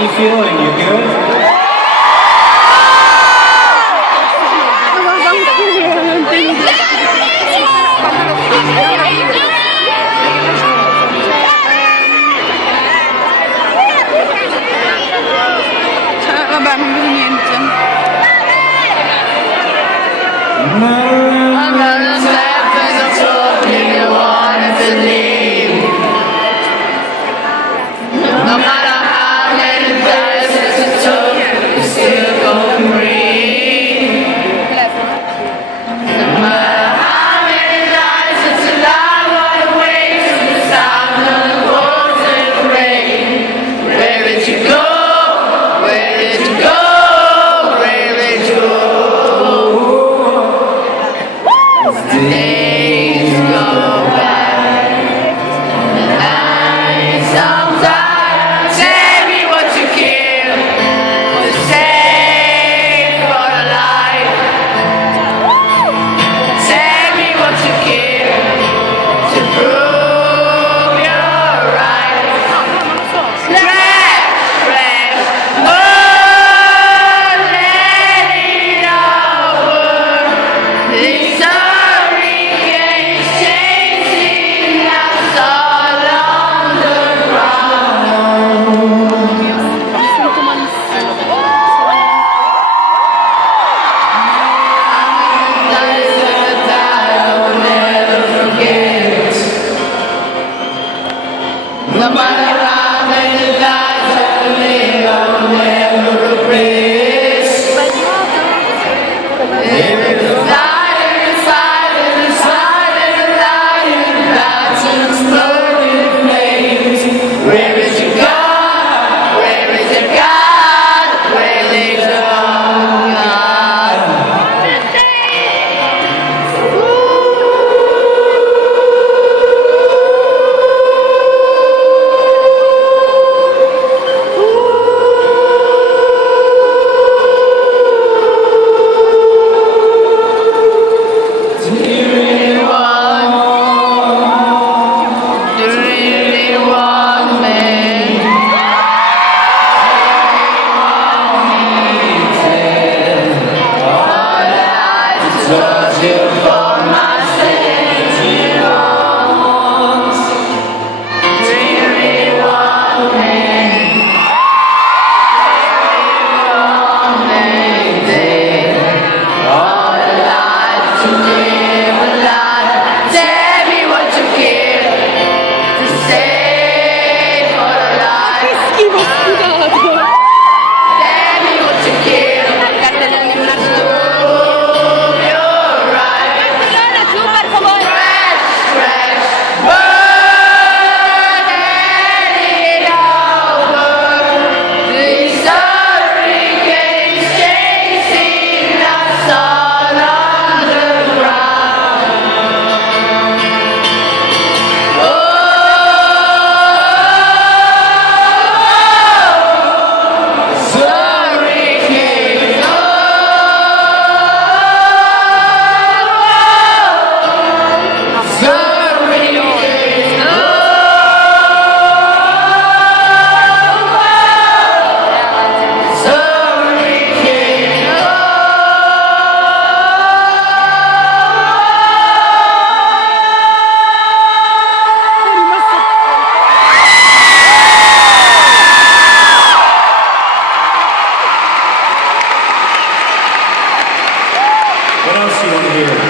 you feeling? You good? Vabbè, non vedo niente. No matter how many times it took, you still gon' breathe. No matter how many nights it's a long, long way to the sound of the wolves and the rain. Where did you go? Where did you go? Where did you go? The days go by, and the nights sometimes. Tell me what you care to say for the life. Tell me what you care to prove you're right. Crash, crash, oh, let it over. These hurricanes chasing us all on the ground. No matter how many lives I live, I'll never regret. There is silence, silence, silence, silence, lights and exploding flames. Where is your God? Where is your God? Where is your God? Do you really want me? All I told you for my sins, you want. Do you really want me? Want me, dear? All I to live a life. Tell me what you care to say for the life. Schifo, scusato. Tell me what you care to prove you're right. Crash, crash, burn it over. These hurricanes chasing us all on the ground. Hurricanes, What else do you want to hear?